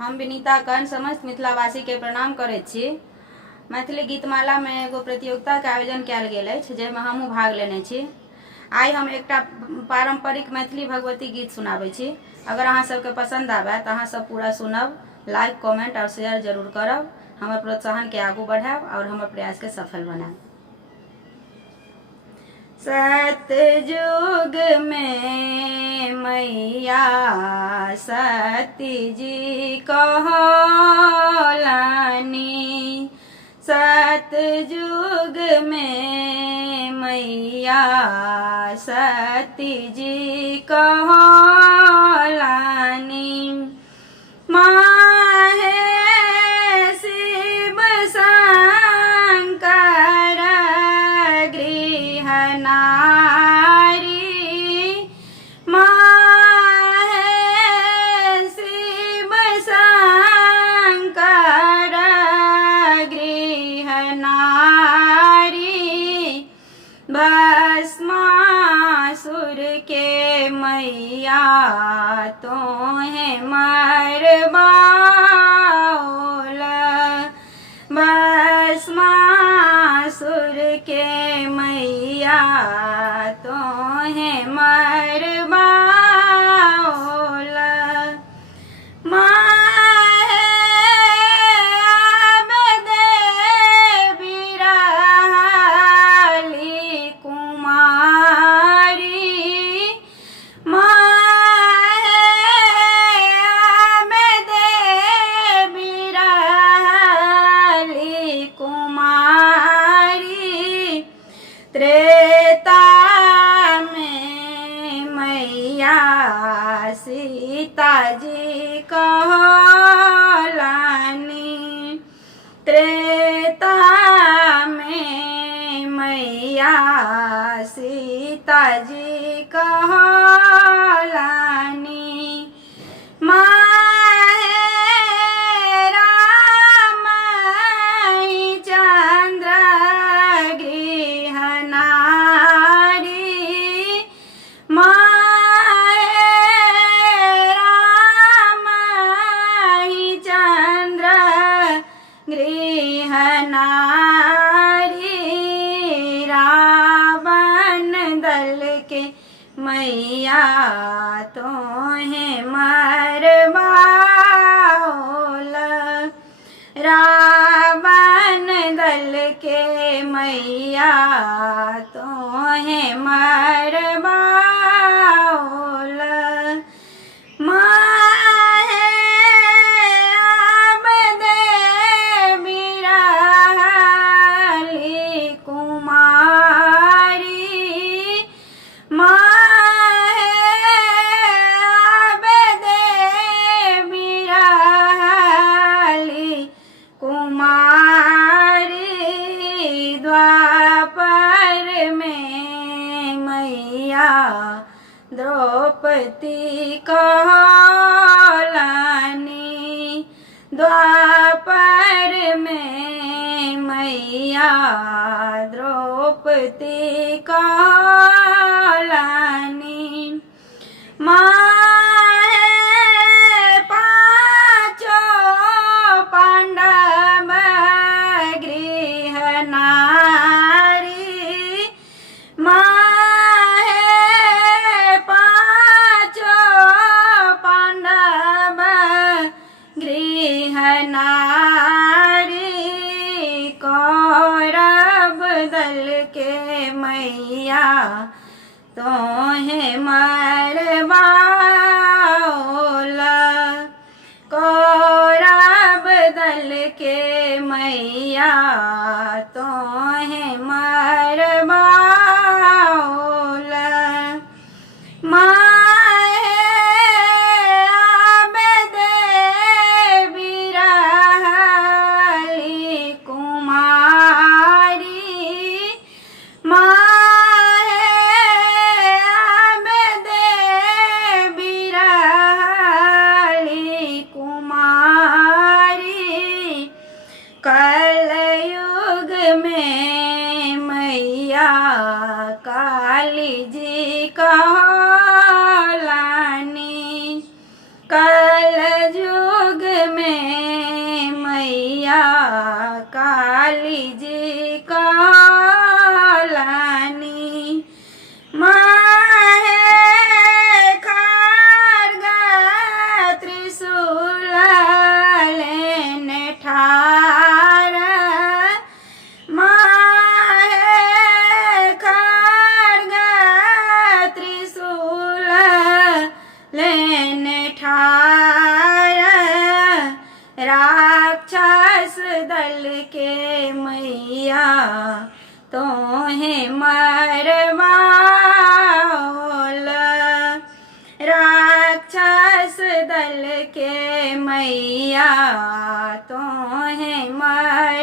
हम विनीता कर्ण समस्त मिथिलावासी के प्रणाम करैत छी। मैथिली गीतमाला में एगो प्रतियोगिता के आयोजन कयल गेल अछि जाहिमे हमहूँ भाग लेने छी। आइ हम एकटा पारंपरिक मैथिली भगवती गीत सुनाबै छी। अगर अहाँ सबके पसंद आवे तो अहाँ सब पूरा सुनब, लाइक कमेंट और शेयर जरूर करब, हमर प्रोत्साहन के आगू बढ़ायब और हमर प्रयास के सफल बनायब। सतयुग में मैया सती जी कहलानी, सतयुग में मैया सती जी कहलानी। माहे शिव शंकर गृहनारी, माहे शिव शंकर गृहनारी। भस्मासुर के मैया तोहे मरवाओल, भस्मासुर के मैया तोहे मरवाओल। माहे अब देवी रहली कुमारी, माहे अब देवी रहली कुमारी। त्रेता में मैया सीता जी कहलानी, त्रेता में मैया सीता जी कहलानी। माहे रामचंद्र गृहनारी, माहे रामचंद्र गृहनारी। रावण दल के मैया तोहे मरवाओल, रावण दल के मैया तोहे मरवाओल। माहे अब देवी रहली कुमारी, माहे अब देवी रहली कुमारी। द्वापर में मैया द्रौपदी कहलानी, द्वापर में मैया द्रौपदी कहलानी। माहे पांचों पांडव गृहनारी, माहे पांचों पांडव गृहनारी। कौरव दल के मैया तोहे मरवाओल, कौरव दल के मैया तोहे मरवाओल। माहे अब देवी रहली कुमारी, माहे अब देवी मैया तोहें मरवाओल राक्षस दल के मैया तोहें मरवाओल